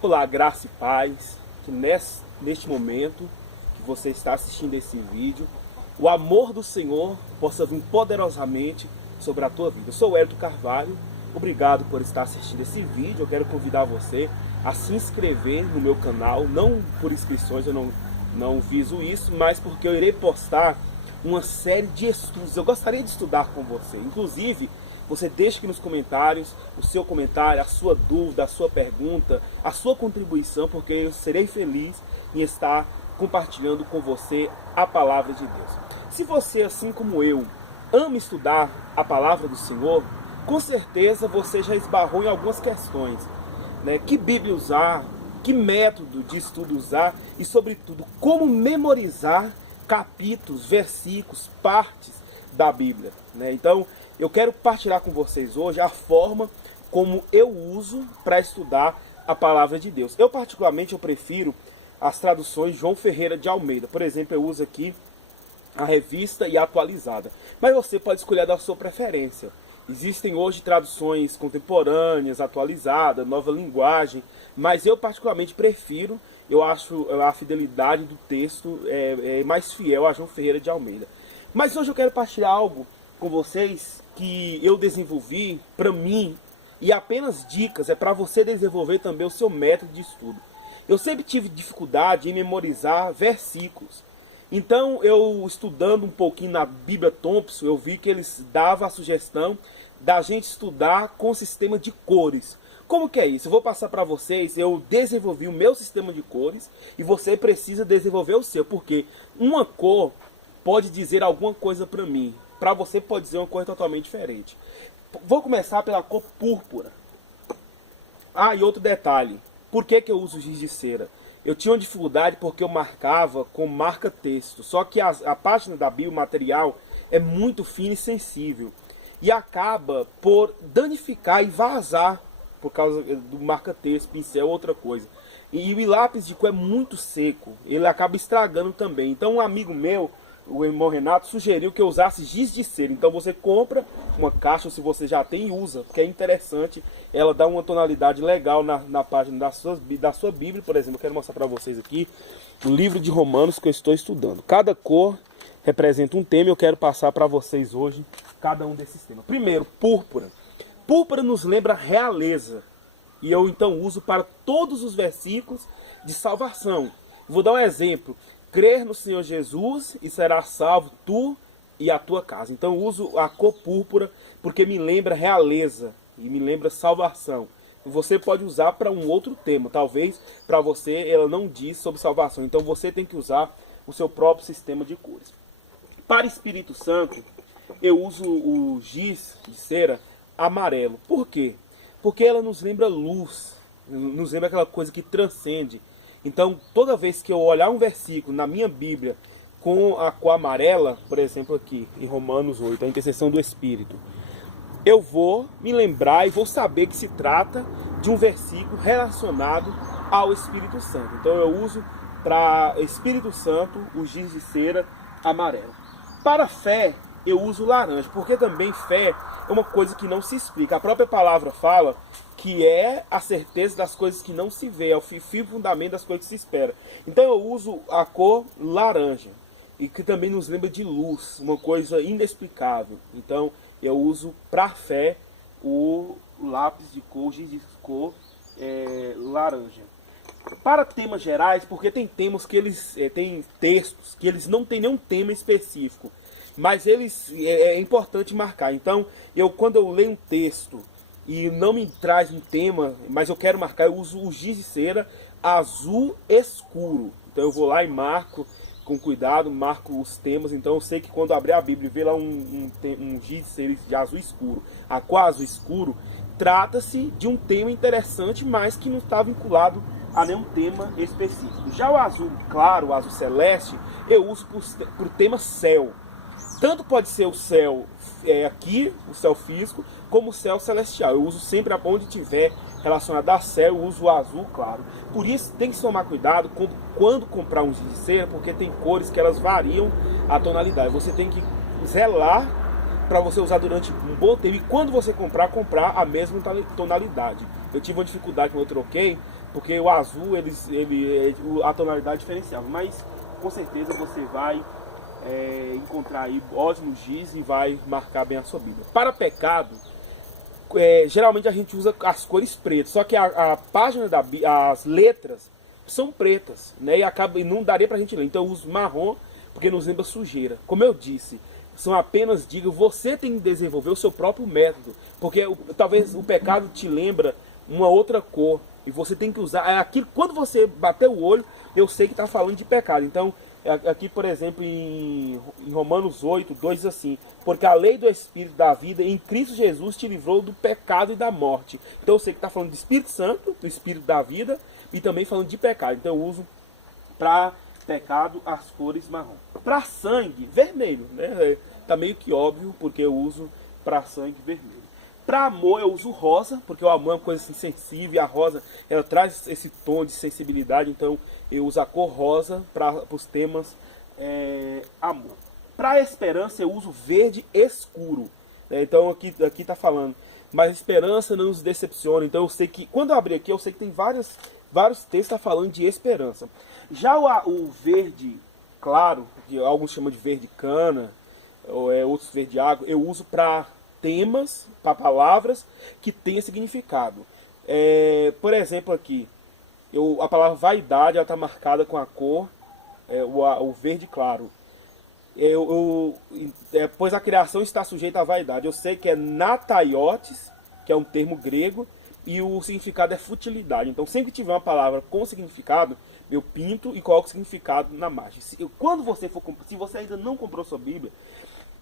Olá, graça e paz, que neste momento que você está assistindo esse vídeo, o amor do Senhor possa vir poderosamente sobre a tua vida. Eu sou o Hélio Carvalho, obrigado por estar assistindo esse vídeo. Eu quero convidar você a se inscrever no meu canal, não por inscrições, eu não viso isso, mas porque eu irei postar uma série de estudos. Eu gostaria de estudar com você, inclusive você deixa aqui nos comentários o seu comentário, a sua dúvida, a sua pergunta, a sua contribuição, porque eu serei feliz em estar compartilhando com você a palavra de Deus. Se você, assim como eu, ama estudar a palavra do Senhor, com certeza você já esbarrou em algumas questões, né? Que Bíblia usar, que método de estudo usar e, sobretudo, como memorizar capítulos, versículos, partes da Bíblia, né? Então, eu quero partilhar com vocês hoje a forma como eu uso para estudar a palavra de Deus. Eu, particularmente, prefiro as traduções João Ferreira de Almeida. Por exemplo, eu uso aqui a Revista e Atualizada. Mas você pode escolher da sua preferência. Existem hoje traduções contemporâneas, atualizadas, nova linguagem, mas eu particularmente prefiro, eu acho a fidelidade do texto mais fiel a João Ferreira de Almeida. Mas hoje eu quero partilhar algo com vocês que eu desenvolvi para mim, e apenas dicas, é para você desenvolver também o seu método de estudo. Eu sempre tive dificuldade em memorizar versículos. Então, eu estudando um pouquinho na Bíblia Thompson, eu vi que eles davam a sugestão da gente estudar com sistema de cores. Como que é isso? Eu vou passar para vocês, eu desenvolvi o meu sistema de cores e você precisa desenvolver o seu, porque uma cor pode dizer alguma coisa para mim, para você pode dizer uma coisa totalmente diferente. Vou começar pela cor púrpura. Ah, e outro detalhe, por que eu uso giz de cera? Eu tinha uma dificuldade porque eu marcava com marca-texto, só que a página da Bíblia, o material, é muito fino e sensível. E acaba por danificar e vazar, por causa do marca-texto, pincel, outra coisa. E o lápis de cor é muito seco, ele acaba estragando também. Então um amigo meu, o irmão Renato, sugeriu que eu usasse giz de cera. Então você compra uma caixa, se você já tem, e usa, porque é interessante. Ela dá uma tonalidade legal na página da sua Bíblia. Por exemplo, eu quero mostrar para vocês aqui o livro de Romanos que eu estou estudando. Cada cor representa um tema e eu quero passar para vocês hoje cada um desses temas. Primeiro, púrpura. Púrpura nos lembra realeza. E eu então uso para todos os versículos de salvação. Vou dar um exemplo. Crer no Senhor Jesus e será salvo tu e a tua casa. Então eu uso a cor púrpura porque me lembra realeza e me lembra salvação. Você pode usar para um outro tema. Talvez para você ela não diz sobre salvação. Então você tem que usar o seu próprio sistema de cores. Para Espírito Santo, eu uso o giz de cera amarelo. Por quê? Porque ela nos lembra luz, nos lembra aquela coisa que transcende. Então, toda vez que eu olhar um versículo na minha Bíblia com a cor amarela, por exemplo aqui, em Romanos 8, a intercessão do Espírito, eu vou me lembrar e vou saber que se trata de um versículo relacionado ao Espírito Santo. Então, eu uso para Espírito Santo o giz de cera amarelo. Para fé, eu uso laranja, porque também fé é uma coisa que não se explica. A própria palavra fala que é a certeza das coisas que não se vê, é o fio fundamento das coisas que se espera. Então eu uso a cor laranja, e que também nos lembra de luz, uma coisa inexplicável. Então eu uso para fé o lápis de cor, giz de cor laranja. Para temas gerais, porque tem temas que eles têm textos que eles não têm nenhum tema específico, mas eles é importante marcar. Então, quando eu leio um texto e não me traz um tema, mas eu quero marcar, eu uso o giz de cera azul escuro. Então eu vou lá e marco com cuidado, marco os temas. Então eu sei que quando eu abrir a Bíblia e ver lá um giz de cera de azul escuro, a cor azul escuro, trata-se de um tema interessante, mas que não está vinculado a nenhum tema específico. Já o azul claro, o azul celeste, eu uso para o tema céu. Tanto pode ser o céu aqui, o céu físico, como o céu celestial. Eu uso sempre onde tiver relacionado a céu, eu uso o azul claro. Por isso tem que tomar cuidado quando comprar um giz de cera, porque tem cores que elas variam a tonalidade. Você tem que zelar para você usar durante um bom tempo, e quando você comprar a mesma tonalidade. Eu tive uma dificuldade quando eu troquei, porque o azul a tonalidade diferenciava, mas com certeza você vai encontrar aí ótimos giz e vai marcar bem a sua Bíblia. Para pecado, geralmente a gente usa as cores pretas, só que a página as letras são pretas, né? E não daria pra gente ler. Então eu uso marrom porque nos lembra sujeira. Como eu disse, são apenas dicas. Você tem que desenvolver o seu próprio método, porque talvez o pecado te lembra uma outra cor e você tem que usar aquilo. Quando você bater o olho, eu sei que está falando de pecado. Então aqui, por exemplo, em Romanos 8, 2 diz assim: porque a lei do Espírito da vida em Cristo Jesus te livrou do pecado e da morte. Então eu sei que está falando de Espírito Santo, do Espírito da vida, e também falando de pecado. Então eu uso para pecado as cores marrom. Para sangue, vermelho, né? Tá meio que óbvio, porque eu uso para sangue vermelho. Para amor eu uso rosa, porque o amor é uma coisa assim, sensível, e a rosa ela traz esse tom de sensibilidade, então eu uso a cor rosa para os temas amor. Para esperança eu uso verde escuro, né? Então aqui está falando, mas esperança não nos decepciona. Então eu sei que, quando eu abrir aqui, eu sei que tem vários textos tá falando de esperança. Já o verde claro, que alguns chamam de verde cana, ou outros verde água, eu uso para temas, para palavras que tenham significado. Por exemplo aqui, a palavra vaidade está marcada com a cor, o verde claro. Pois a criação está sujeita à vaidade. Eu sei que é nataiotes, que é um termo grego, e o significado é futilidade. Então sempre que tiver uma palavra com significado, eu pinto e coloco o significado na margem. Se você ainda não comprou sua Bíblia,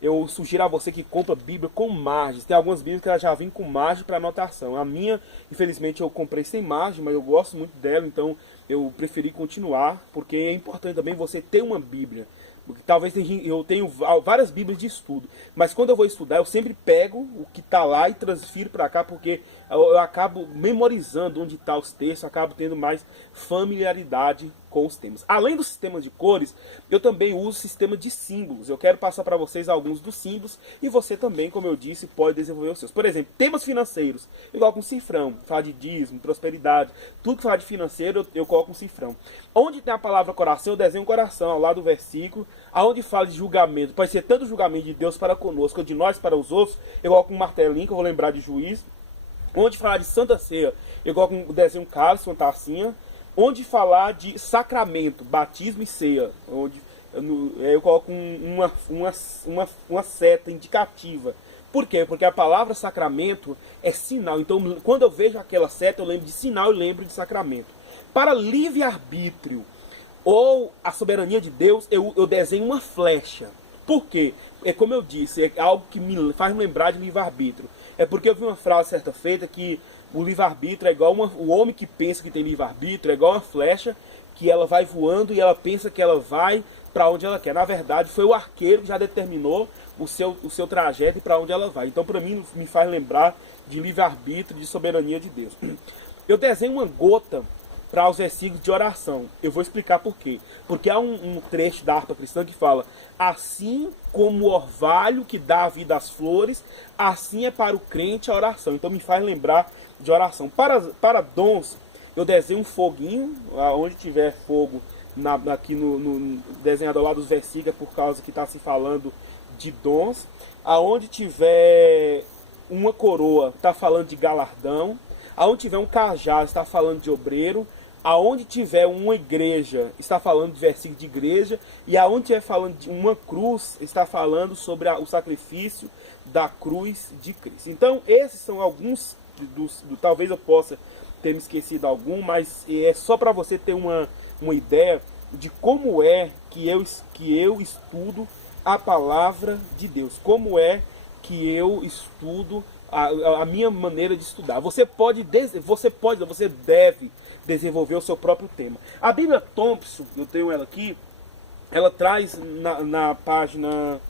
eu sugiro a você que compra Bíblia com margens. Tem algumas Bíblias que ela já vem com margem para anotação. A minha, infelizmente, eu comprei sem margem, mas eu gosto muito dela, então eu preferi continuar, porque é importante também você ter uma Bíblia. Porque talvez eu tenho várias Bíblias de estudo, mas quando eu vou estudar, eu sempre pego o que está lá e transfiro para cá, porque eu acabo memorizando onde estão os textos, acabo tendo mais familiaridade com os temas. Além dos sistemas de cores, eu também uso sistema de símbolos. Eu quero passar para vocês alguns dos símbolos, e você também, como eu disse, pode desenvolver os seus. Por exemplo, temas financeiros, eu coloco um cifrão. Falar de dízimo, prosperidade, tudo que fala de financeiro, eu coloco um cifrão. Onde tem a palavra coração, eu desenho um coração ao lado do versículo. Aonde fala de julgamento, pode ser tanto o julgamento de Deus para conosco, ou de nós para os outros, eu coloco um martelinho, que eu vou lembrar de Juízo. Onde falar de Santa Ceia, eu coloco desenho um cálice, uma tacinha. Onde falar de sacramento, batismo e ceia, eu coloco uma seta indicativa. Por quê? Porque a palavra sacramento é sinal. Então, quando eu vejo aquela seta, eu lembro de sinal e lembro de sacramento. Para livre-arbítrio ou a soberania de Deus, eu desenho uma flecha. Por quê? Como eu disse, é algo que me faz lembrar de livre-arbítrio. É porque eu vi uma frase certa feita que o livre-arbítrio é igual o homem que pensa que tem livre-arbítrio, é igual uma flecha que ela vai voando e ela pensa que ela vai para onde ela quer. Na verdade, foi o arqueiro que já determinou o seu trajeto e para onde ela vai. Então, para mim, me faz lembrar de livre-arbítrio, de soberania de Deus. Eu desenho uma gota para os versículos de oração. Eu vou explicar por quê. Porque há um trecho da harpa cristã que fala: assim como o orvalho que dá a vida às flores, assim é para o crente a oração. Então me faz lembrar de oração. Para dons, eu desenho um foguinho, onde tiver fogo, aqui no desenhado ao lado dos versículos, por causa que está se falando de dons. Aonde tiver uma coroa, está falando de galardão. Aonde tiver um cajado, está falando de obreiro. Aonde tiver uma igreja, está falando de versículo de igreja. E aonde estiver falando de uma cruz, está falando sobre o sacrifício da cruz de Cristo. Então, esses são alguns talvez eu possa ter me esquecido algum, mas é só para você ter uma ideia de como é que eu estudo a palavra de Deus. Como é que eu estudo a minha maneira de estudar. Você deve desenvolver o seu próprio tema. A Bíblia Thompson, eu tenho ela aqui, ela traz na página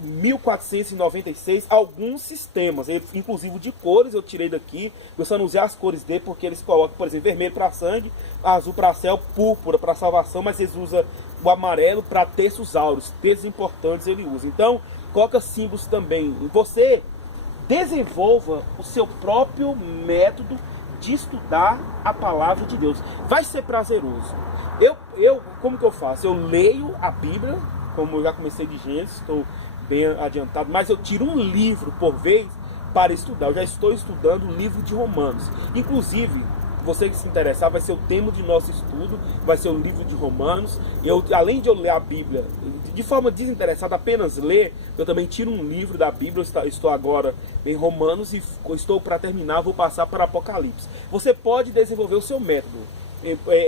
1496 alguns sistemas, inclusive de cores. Eu tirei daqui, eu só não usei as cores dele porque eles colocam, por exemplo, vermelho para sangue, azul para céu, púrpura para salvação, mas eles usam o amarelo para textos áureos, textos importantes ele usa. Então, coloca símbolos também. Você desenvolva o seu próprio método de estudar a palavra de Deus. Vai ser prazeroso. Como que eu faço? Eu leio a Bíblia, como eu já comecei de Gênesis, estou bem adiantado, mas eu tiro um livro por vez para estudar. Eu já estou estudando o livro de Romanos. Inclusive, você que se interessar, vai ser o tema de nosso estudo, vai ser o livro de Romanos. Além de eu ler a Bíblia de forma desinteressada, apenas ler, eu também tiro um livro da Bíblia. Estou agora em Romanos e estou para terminar, vou passar para Apocalipse. Você pode desenvolver o seu método.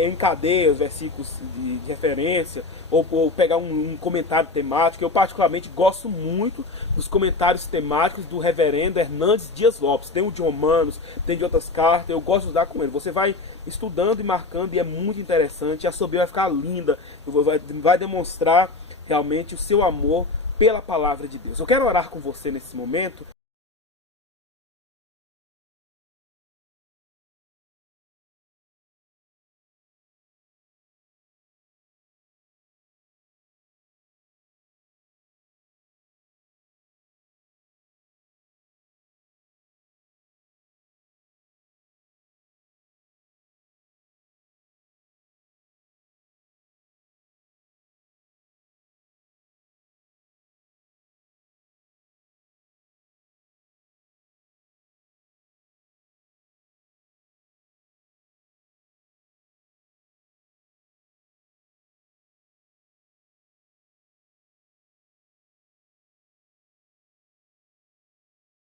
Encadeia os versículos de referência, ou pegar um comentário temático. Eu particularmente gosto muito dos comentários temáticos do reverendo Hernandes Dias Lopes. Tem o de Romanos, tem de outras cartas, eu gosto de usar com ele. Você vai estudando e marcando e é muito interessante. A sua Bíblia vai ficar linda, vai demonstrar realmente o seu amor pela palavra de Deus. Eu quero orar com você nesse momento.